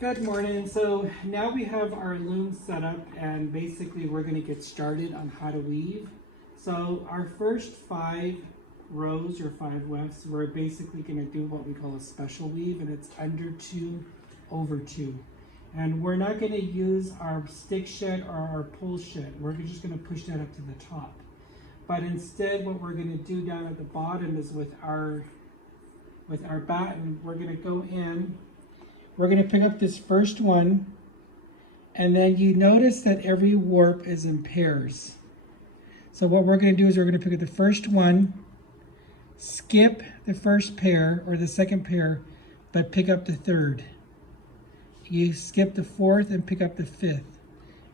Good morning. So now we have our loom set up and basically we're going to get started on how to weave. So our first 5 rows or 5 wefts, we're basically going to do what we call a special weave, and it's under 2 over 2. And we're not going to use our stick shed or our pull shed. We're just going to push that up to the top. But instead what we're going to do down at the bottom is with our batten, we're going to go in. We're going to pick up this first one, and then you notice that every warp is in pairs. So what we're going to do is we're going to pick up the first one, skip the first pair or the second pair, but pick up the third. You skip the fourth and pick up the fifth,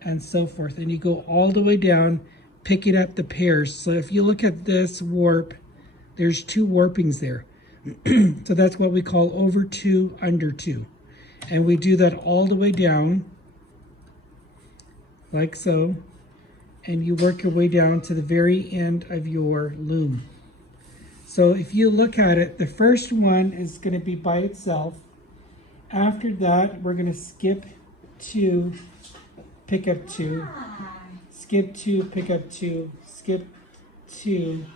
and so forth. And you go all the way down, picking up the pairs. So if you look at this warp, there's 2 warpings there. So that's what we call over 2, under 2. And we do that all the way down, like so. And you work your way down to the very end of your loom. So if you look at it, the first one is going to be by itself. After that, we're going to skip 2, pick up 2, skip 2, pick up 2, skip 2,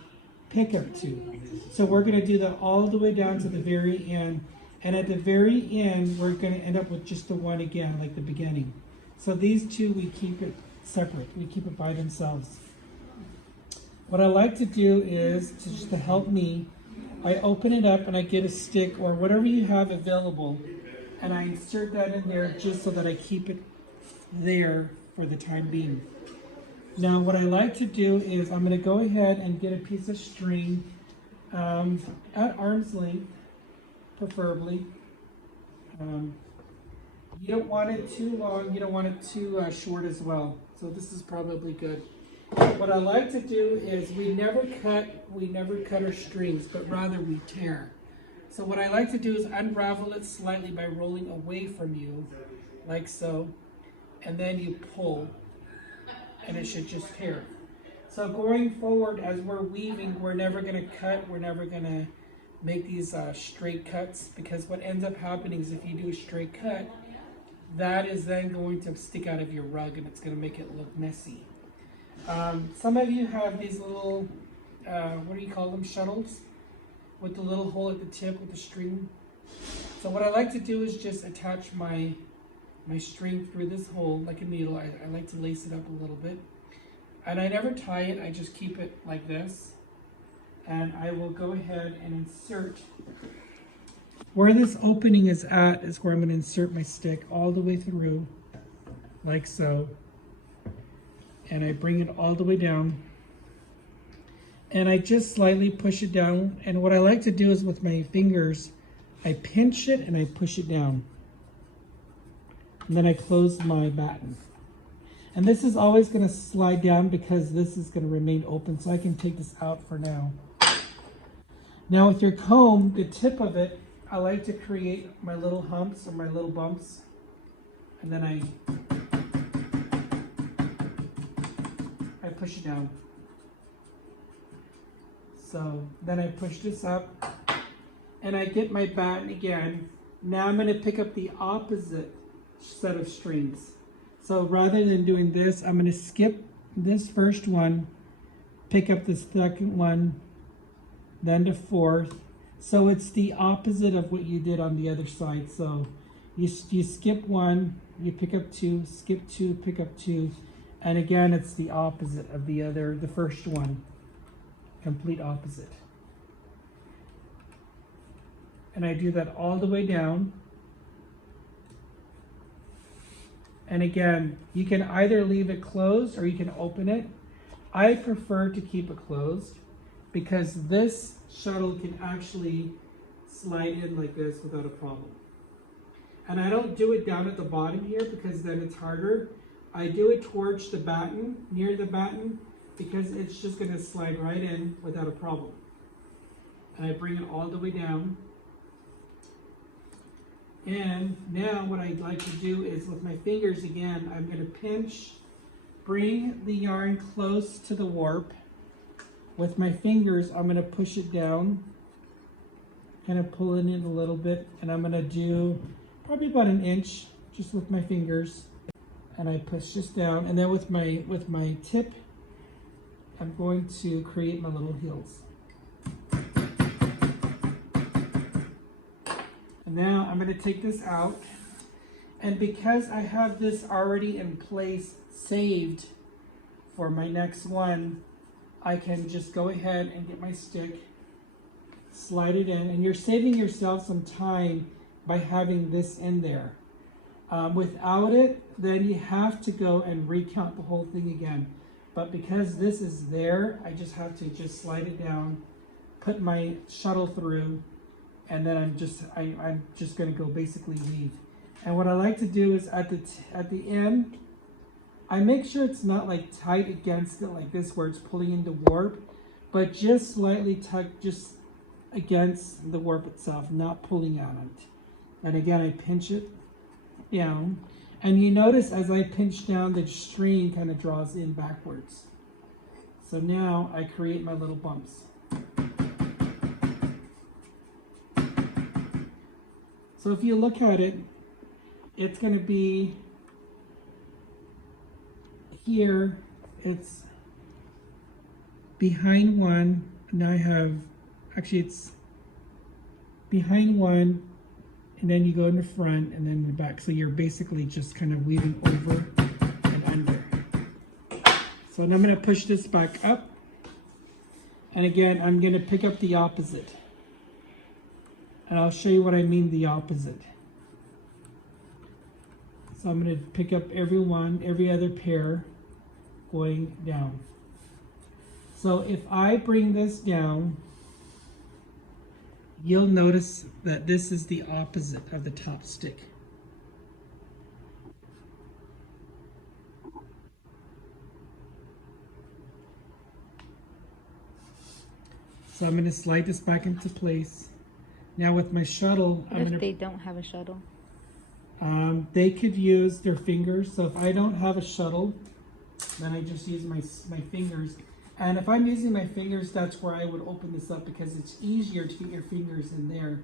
pick up 2. So we're going to do that all the way down to the very end. And at the very end, we're going to end up with just the one again, like the beginning. So these 2, we keep it separate. We keep it by themselves. What I like to do is, just to help me, I open it up and I get a stick or whatever you have available, and I insert that in there just so that I keep it there for the time being. Now what I like to do is I'm going to go ahead and get a piece of string at arm's length, preferably. You don't want it too long, you don't want it too short as well. So this is probably good. What I like to do is we never cut our strings, but rather we tear. So what I like to do is unravel it slightly by rolling away from you, like so, and then you pull, and it should just tear. So going forward, as we're weaving, we're never going to cut, we're never going to make these straight cuts, because what ends up happening is if you do a straight cut, that is then going to stick out of your rug and it's going to make it look messy. Some of you have these little, what do you call them, shuttles, with the little hole at the tip with the string. So what I like to do is just attach my string through this hole like a needle. I like to lace it up a little bit. And I never tie it, I just keep it like this. And I will go ahead and insert. Where this opening is at is where I'm going to insert my stick all the way through, like so. And I bring it all the way down. And I just slightly push it down. And what I like to do is with my fingers, I pinch it and I push it down. And then I close my batten. And this is always going to slide down because this is going to remain open, so I can take this out for now. Now with your comb, the tip of it, I like to create my little humps or my little bumps. And then I push it down. So then I push this up and I get my batten again. Now I'm going to pick up the opposite set of strings. So rather than doing this, I'm going to skip this first one, pick up the second one, then the fourth. So it's the opposite of what you did on the other side. So you skip 1, you pick up 2, skip 2, pick up 2. And again, it's the opposite of the first one. Complete opposite. And I do that all the way down. And again, you can either leave it closed or you can open it. I prefer to keep it closed because this shuttle can actually slide in like this without a problem. And I don't do it down at the bottom here because then it's harder. I do it towards the batten, near the batten, because it's just going to slide right in without a problem. And I bring it all the way down. And now what I'd like to do is with my fingers again, I'm going to pinch, bring the yarn close to the warp. With my fingers, I'm going to push it down, kind of pull it in a little bit, and I'm going to do probably about 1 inch just with my fingers, and I push this down, and then with my tip, I'm going to create my little heels. And now I'm going to take this out, and because I have this already in place saved for my next one, I can just go ahead and get my stick, slide it in, and you're saving yourself some time by having this in there. Without it, then you have to go and recount the whole thing again. But because this is there, I just have to just slide it down, put my shuttle through, and then I'm just going to go basically weave. And what I like to do is at the end, I make sure it's not like tight against it like this where it's pulling into warp, but just slightly tucked just against the warp itself, not pulling on it. And again, I pinch it down, and you notice as I pinch down, the string kind of draws in backwards. So now I create my little bumps. So if you look at it, it's going to be here, it's behind one. Now I have, actually it's behind one, and then you go in the front and then in the back. So you're basically just kind of weaving over and under. So now I'm going to push this back up. And again, I'm going to pick up the opposite. And I'll show you what I mean the opposite. So I'm going to pick up every other pair going down. So if I bring this down, you'll notice that this is the opposite of the top stick. So I'm going to slide this back into place. Now with my shuttle, what if they don't have a shuttle? They could use their fingers. So if I don't have a shuttle, then I just use my fingers. And if I'm using my fingers, that's where I would open this up because it's easier to get your fingers in there.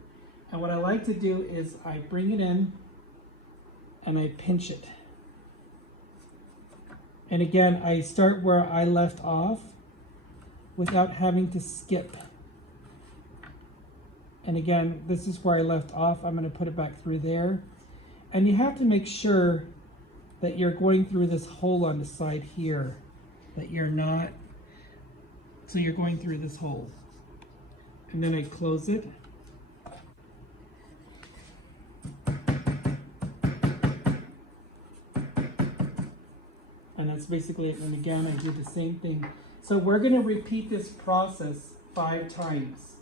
And what I like to do is I bring it in and I pinch it. And again, I start where I left off without having to skip. And again, this is where I left off. I'm going to put it back through there. And you have to make sure that you're going through this hole on the side here, that you're not. So you're going through this hole. And then I close it. And that's basically it. And again, I do the same thing. So we're going to repeat this process 5 times.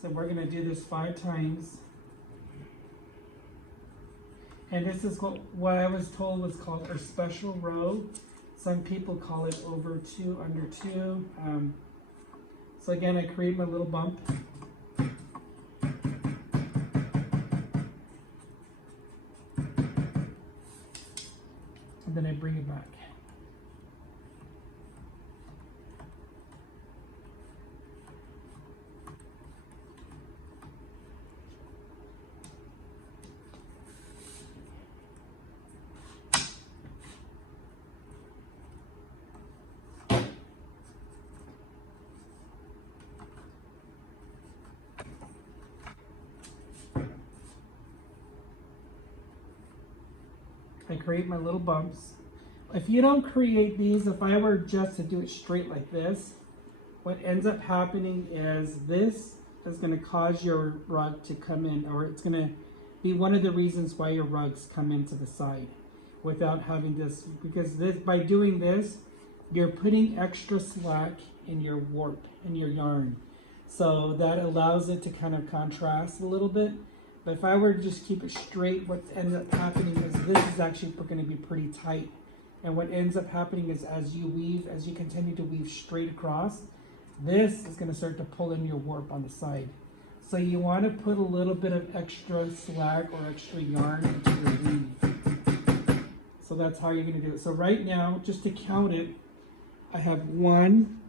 So we're going to do this 5 times. And this is what I was told was called our special row. Some people call it over 2, under 2. So again, I create my little bump. And then I bring it back. I create my little bumps. If you don't create these, if I were just to do it straight like this, what ends up happening is this is going to cause your rug to come in, or it's going to be one of the reasons why your rugs come into the side without having this, because this, by doing this, you're putting extra slack in your warp, in your yarn. So that allows it to kind of contrast a little bit. But if I were to just keep it straight, what ends up happening is this is actually going to be pretty tight. And what ends up happening is as you weave, as you continue to weave straight across, this is going to start to pull in your warp on the side. So you want to put a little bit of extra slack or extra yarn into your weave. So that's how you're going to do it. So right now, just to count it, I have 1,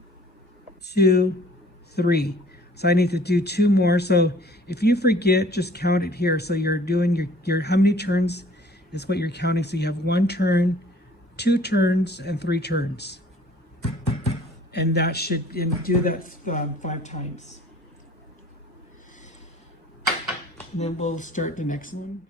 2, 3. So I need to do 2 more. So if you forget, just count it here. So you're doing your how many turns is what you're counting. So you have 1 turn, 2 turns, and 3 turns. And that should, and do that 5 times. And then we'll start the next one.